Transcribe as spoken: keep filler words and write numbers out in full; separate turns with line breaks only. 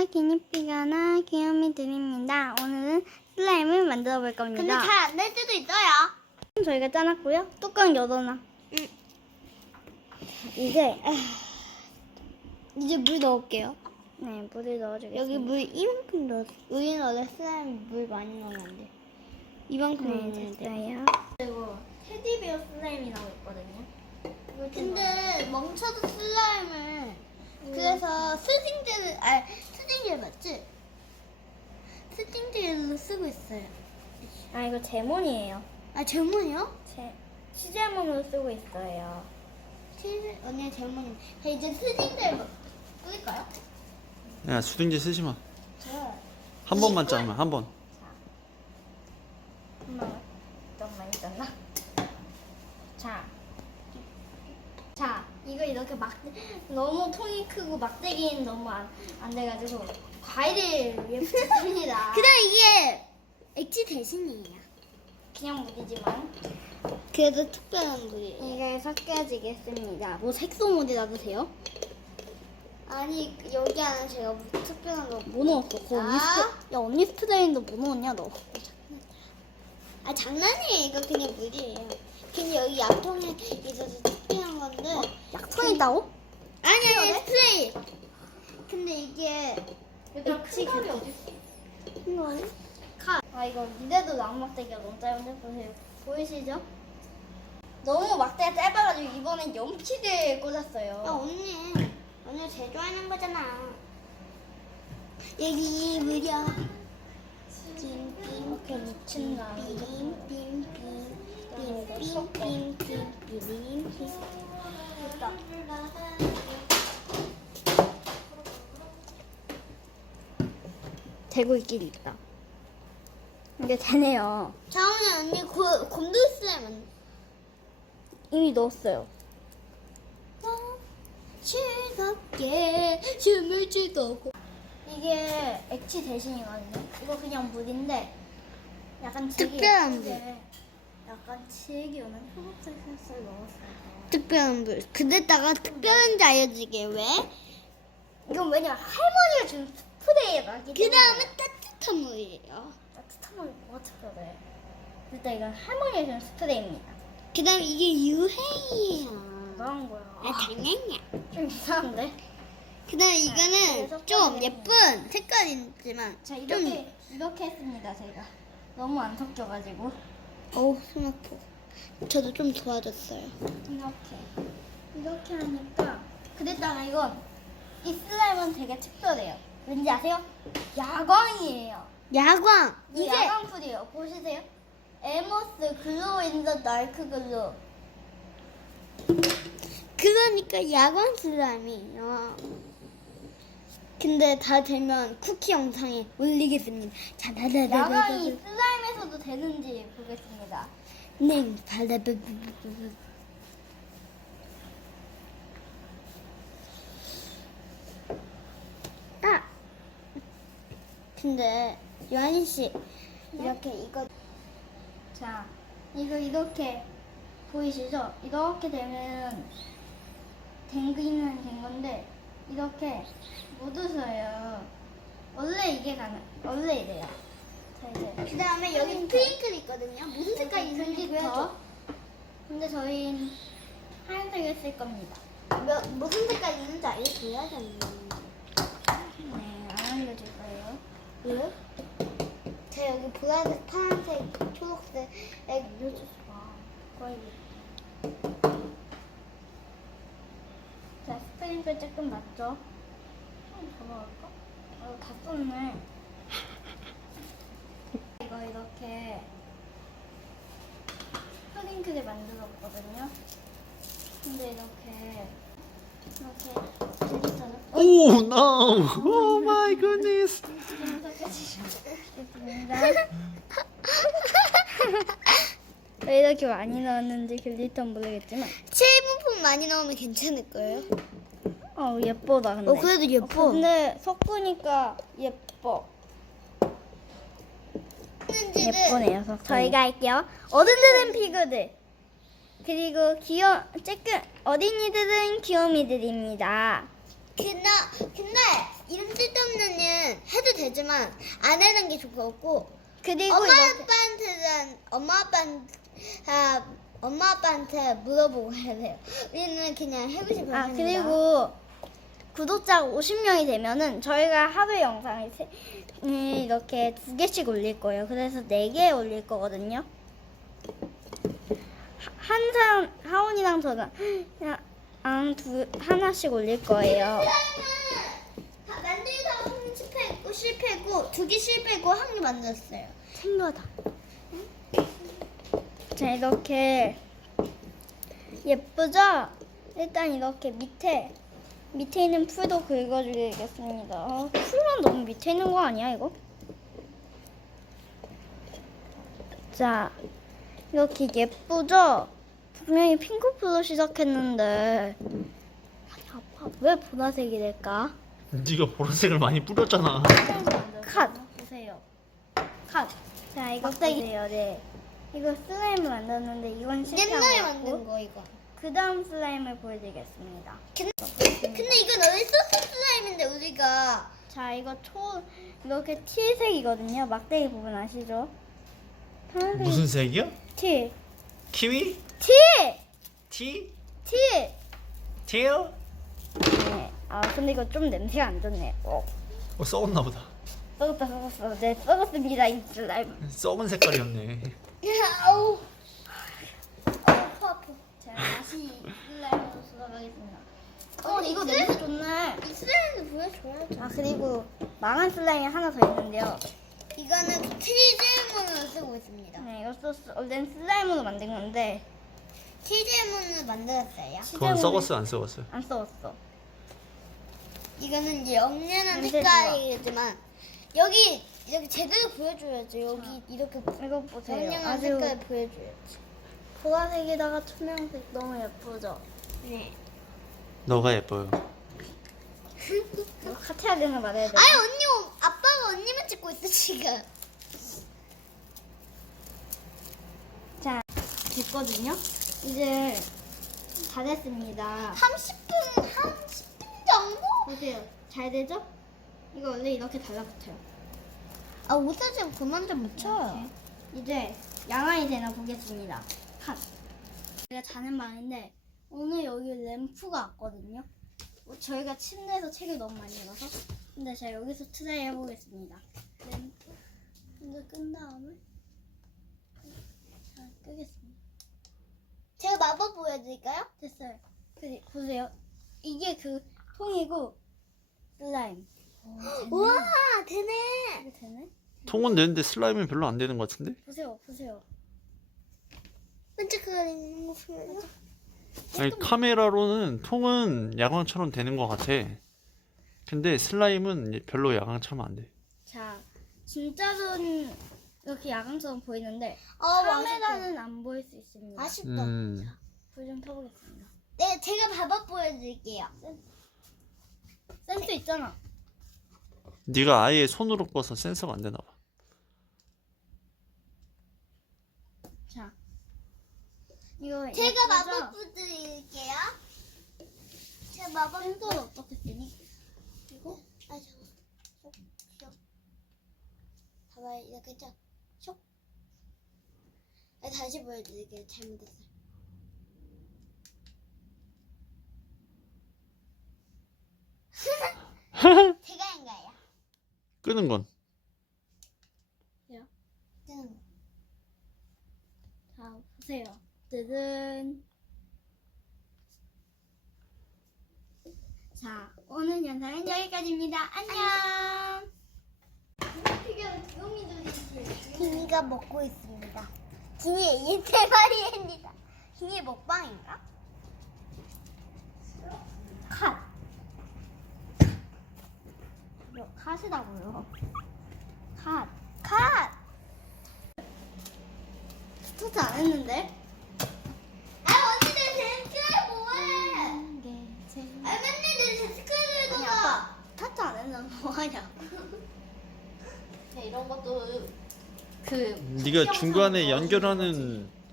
안녕하세요. 기니피가나 귀요미들입니다. 오늘은 슬라임을 만들어 볼 겁니다.
근데 잘 안 될 수도 있어요.
저희가 짜놨고요. 뚜껑 열어놔.
응.
이제
이제 물 넣을게요.
네 물을 넣어주겠습니다.
여기 물 이만큼 넣어. 우리는 원래 슬라임 물 많이 넣으면 안 돼. 이만큼
네
넣으면 돼.
됐어요. 그리고 테디베어 슬라임이라고 있거든요.
근데 멈춰도 슬라임을 그래서 스팅젤을 아 스팅젤 맞지? 스팅젤로 쓰고 있어요.
아 이거 제몬이에요.
아 제몬이요?
제 시제몬으로 쓰고 있어요.
실 언니 제몬이. 자 이제 스팅젤 뿌릴까요?
야 수딩제 쓰지 마.
저
한 번만 짜면 한 번.
엄마가 너무 많이 짰나? 자, 자 이거 이렇게 막 너무 통이 크고 막대기는 너무 안, 안 돼가지고 과일을 위에 붙였습니다.
그다음 이게 액체 대신이에요.
그냥 물이지만
그래도 특별한 물이에요.
이게 섞여지겠습니다. 뭐 색소 모드 놔두세요?
아니 여기 안에 제가 뭐 특별한 거.
뭐 넣었어? 그 언니
아.
스트, 야 언니 스트레인도 뭐 넣었냐 너?
아 장난이에요. 이거 그냥 물이에요. 그냥 여기 약통에 있어서 특별한 건데.
약통 있다고?
아니 아니 스프레이. 근데 이게
얘들아 큰 칼이 어딨어? 칼. 아 이거 이래도 나무 막대기가 너무 짧은데 보세요. 보이시죠? 너무 막대가 짧아가지고 이번엔 연필을
야
꽂았어요.
언니 언니 제조하는 거잖아. 여기 물이야.
이렇게 미친 나무. 됐다. 되고 있긴 있다. 이게 되네요.
자오니 언니 고, 곰돌 슬라임
이미 넣었어요.
즐겁게 춤을 추고.
이게 액체 대신이거든요. 이거 그냥 물인데 약간 질기
특별한
예쁘게 약간 질기 오는 초록색 색을 넣었어요.
특별한 물. 근데다가 특별한지 알려주게 왜?
이건 왜냐면 할머니가 준 스프레이라기
그 다음에 따뜻한 물이에요.
따뜻한 건 뭐가 특별해? 일단 이건 할머니가 준 스프레이입니다.
그 다음 이게 유해이에요.
뭐한 거야?
아 장난이야.
좀 이상한데?
그 다음
그래서
이거는 좀 예쁜 색깔이지만
자
좀
이렇게 이렇게 했습니다 저희가. 너무 안 섞여가지고
어우 손 아파. 저도 좀 도와줬어요.
이렇게 이렇게 하니까 그랬다가 이건 이 슬라임은 되게 특별해요. 왠지 아세요? 야광이에요.
야광.
이게
이게
야광풀이에요. 보시세요. 에모스 글로우 인더 다크 글로우.
그러니까 야광 슬라임이에요. 근데 다 되면 쿠키 영상에 올리겠습니다. 자,
야광이
다다다다다.
슬라임에서도 되는지 보겠습니다.
네, 다다다다다. 아. 근데 요한이 씨 이렇게 이거
자, 이거 이렇게 보이시죠? 이렇게 되면 댕기는 된 건데 이렇게 못 웃어요. 원래 이게 가능. 원래 이래요. 자 이제
그 다음에 여기 스프링클 있거든요. 무슨 색깔 있는지
글리터.
보여줘.
근데 저희는 하얀색을 쓸 겁니다.
몇, 무슨 색깔 있는지 알려줘야겠네.
네, 안 알려줄 거예요.
왜요? 제 여기 보라색, 파란색, 초록색, 에,
알려주지 마. 거의. 자, 스프링클 조금 맞죠? 더 넣을까? 어, 다 썼네. 이거 이렇게 스프링클을 만들었거든요. 근데 이렇게 이렇게 글리터를
오 no. Oh my goodness.
좀 섞여주시겠습니다. 왜 이렇게 많이 넣었는지 글리터는 모르겠지만
실부품 많이 넣으면 괜찮을 거예요.
어 예뻐다 근데
어, 그래도 예뻐.
어, 근데 섞으니까 예뻐 예쁘네요 섞으니. 저희가 할게요. 어른들은 피그들 그리고 귀여 쬐끔 어린이들은 귀요미들입니다.
근데, 근데 이름 쓸데없는 되지만 안 하는 게 좋고
그리고
엄마
이렇게
아빠한테는 엄마 아빠한테 아, 엄마 아빠한테 물어보고 해야 돼요. 우리는 그냥 해보시
아
편입니다.
그리고 구독자가 오십 명이 되면은 저희가 하루 영상을 세, 음, 이렇게 두 개씩 올릴 거예요. 그래서 네 개 올릴 거거든요. 하- 한 사람 하온이랑 저랑 양 두 하나씩 올릴 거예요.
다 만들다가 한 실패했고 실패고 두 개 실패고 한 개 만들었어요.
생각다. 자 이렇게 예쁘죠? 일단 이렇게 밑에 밑에 있는 풀도 긁어주겠습니다. 어, 풀만 너무 밑에 있는 거 아니야 이거? 자 이렇게 예쁘죠? 분명히 핑크풀로 시작했는데 아니 아빠 왜 보라색이 될까?
네가 보라색을 많이 뿌렸잖아.
컷 보세요. 컷. 자 이거 보세요. 네. 이거 슬라임을 만들었는데 이건 실패한
옛날에
것
만든
같고
거 이거.
그 다음 슬라임을 보여드리겠습니다.
근데 이건 원래 소스 슬라임인데 우리가
자 이거 초 이렇게 티색이거든요. 막대기 부분 아시죠? 파란색
무슨 색이야?
티.
키위?
티!
티?
티!
테일?
네. 아 근데 이거 좀 냄새가 안 좋네. 어.
어, 썩었나 보다.
썩었다 썩었어. 네 썩었습니다 이 슬라임.
썩은 색깔이었네.
아우
아파 아파. 자 다시 슬라임으로 돌아가겠습니다. 어 이거 냄새 좋네.
이 슬라임도 보여줘야죠.
아 그리고 망한 슬라임이 하나 더 있는데요.
이거는 치즈문을 쓰고 있습니다.
네 이거 소스 원래는 슬라임으로 만든 건데
치즈문을 만들었어요.
그건 썩었어 안 썩었어?
안 써왔어.
이거는 영연한
냄새
색깔이지만 여기 이렇게 제대로 보여줘야죠. 여기 이렇게
이거 보세요.
영연한
아주
색깔 보여줘야지.
보라색에다가 투명색 너무 예쁘죠?
네.
너가 예뻐요.
이거 카트야 되나 말해야 돼.
아니 언니 오- 아빠가 언니만 찍고 있어 지금.
자 됐거든요. 이제 다 됐습니다.
삼십 분 한 십 분 정도?
보세요. 잘 되죠? 이거 원래 이렇게 달라붙어요.
아 옷을 좀 그만 좀 묻혀.
이렇게. 이제 양안이 되나 보겠습니다. 한. 제가 자는 방인데 오늘 여기 램프가 왔거든요. 어, 저희가 침대에서 책을 너무 많이 읽어서 근데 제가 여기서 트라이 해보겠습니다. 램프 이거 끈 다음에 자 끄겠습니다.
제가 마법 보여드릴까요?
됐어요. 그, 보세요. 이게 그 통이고 슬라임.
우와 되네.
이게 되네?
통은 되는데 슬라임은 별로 안 되는 것 같은데?
보세요, 보세요.
반짝거리는 거 보여줘.
아니 카메라로는 통은 야광처럼 되는 것 같아. 근데 슬라임은 별로 야광처럼 안 돼.
자, 진짜로는 이렇게 야광처럼 보이는데
어
카메라는 안 보일 수 있습니다.
맛있다.
음.
불 좀 켜보겠습니다.
네 제가 마법 보여드릴게요.
센스 있잖아.
네가 아예 손으로 꺼서 센서가 안 되나 봐.
자, 이거
제가
예쁘죠?
마법 보여드릴게요. 제가 마법
센서를 어떻게 쓰니? 이거
아 잠깐. 쏙, 쏙. 봐봐요 이렇게 쫙. 쏙. 아, 다시 보여드릴게요. 잘못했어요. 제가 한 거예요.
끄는 건.
보세요.
뜨는 거.
자, 보세요. 뜨든. 자, 오늘 영상은 여기까지입니다. 안녕.
기니가 먹고 있습니다. 기니 에이에스엠알입니다. 기니 먹방인가?
컷. 이거 컷이라고요. 컷.
컷!
스타트 안 했는데?
아 언니들 데스크를 뭐해? 아 맨날 내 데스크를
아니,
봐.
아빠. 스타트 안 했는데 뭐하냐? 이런 것도 그
네가 중간에 연결하는